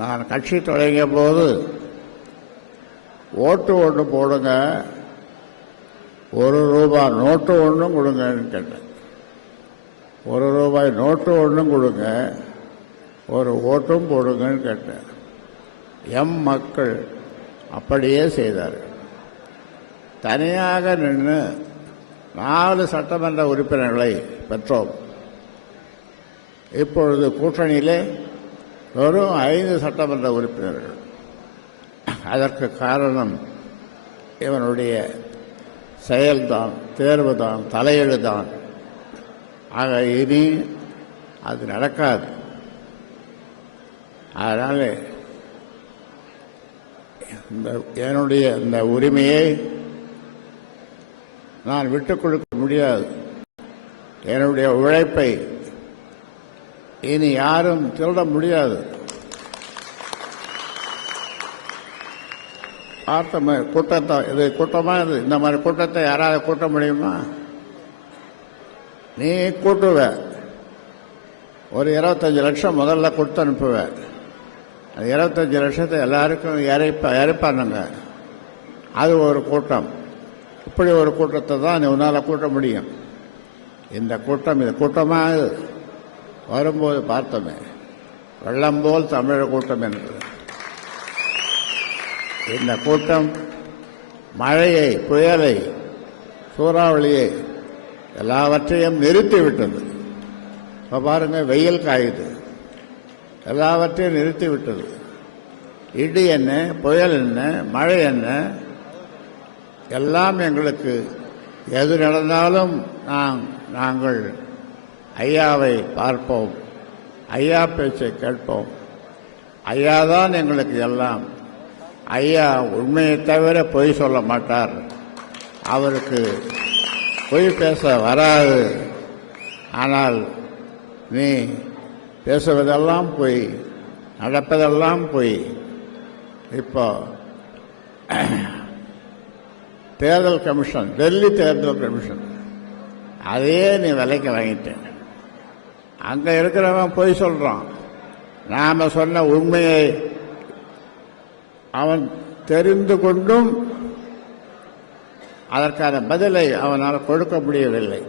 நான் கட்சி தொடங்கிய போது ஓட்டு ஒன்று போடுங்க, ₹1 நோட்டு ஒன்றும் கொடுங்கன்னு கேட்டேன். ₹1 நோட்டு ஒன்றும் கொடுங்க, ஒரு ஓட்டும் போடுங்கன்னு கேட்டேன். மக்கள் அப்படியே செய்தார்கள். தனியாக நின்று 4 சட்டமன்ற உறுப்பினர்களை பெற்றோம். இப்பொழுது கூட்டணியிலே வெறும் 5 சட்டமன்ற உறுப்பினர்கள். அதற்கு காரணம் இவனுடைய செயல்தான், தேர்வுதான், தலையெழுதான். ஆக இனி அது நடக்காது. அதனால் என்னுடைய இந்த உரிமையை நான் விட்டுக் கொடுக்க முடியாது. என்னுடைய உழைப்பை இனி யாரும் திருட முடியாது. கூட்டத்தை இது கூட்டமாக இது இந்த மாதிரி கூட்டத்தை யாராவது கூட்ட முடியுமா? நீ கூட்டுவ, ஒரு 25 லட்சம் முதல்ல கொடுத்து அனுப்புவ. அது 25 லட்சத்தை எல்லாருக்கும் இறைப்பானுங்க. அது ஒரு கூட்டம். இப்படி ஒரு கூட்டத்தை தான் உன்னால் கூட்ட முடியும். இந்த கூட்டம் இது கூட்டமாக வரும்போது பார்த்தோமே, வெள்ளம் போல் தமிழர் கூட்டம் என்று. இந்த கூட்டம் மழையை, புயலை, சூறாவளியை எல்லாவற்றையும் நிறுத்திவிட்டது. இப்போ பாருங்க, வெயில் காயுது, எல்லாவற்றையும் நிறுத்திவிட்டது. இடி என்ன, புயல் என்ன, மழை என்ன, எல்லாம் எங்களுக்கு எது நடந்தாலும் நாங்கள் ஐயாவை பார்ப்போம், ஐயா பேச்சை கேட்போம். ஐயா தான் எங்களுக்கு எல்லாம். ஐயா உண்மையை தவிர பொய் சொல்ல மாட்டார். அவருக்கு பொய் பேச வராது. ஆனால் நீ பேசுவதெல்லாம் பொய், நடப்பதெல்லாம் பொய். இப்போ தேர்தல் கமிஷன், டெல்லி தேர்தல் கமிஷன், அதையே நீ விலைக்கு வாங்கிட்டேன். அங்கே இருக்கிறவன் பொய் சொல்கிறான். நாம் சொன்ன உண்மையை அவன் தெரிந்து கொண்டும் அதற்கான பதிலை அவனால் கொடுக்க முடியவில்லை.